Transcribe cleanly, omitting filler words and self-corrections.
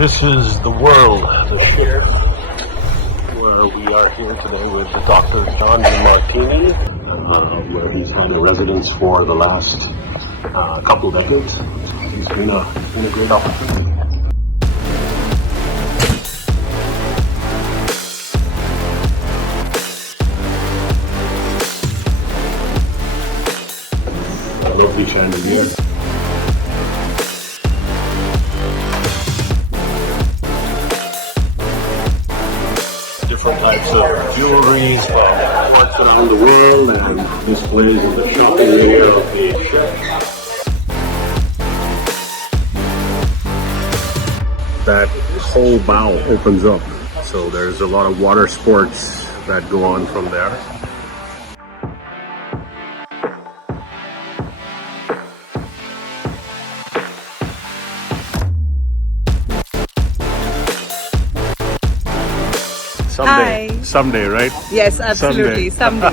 This is the world, the share, where we are here today with the Dr. John Demartini, where he's had a residence for the last couple decades. It's been a great opportunity. A lovely chandelier. Different types of jewelry from parts around the world and displays in the shopping area of the shop. That whole bow opens up, so there's a lot of water sports that go on from there. Hi. Someday, right? Yes, absolutely. Someday.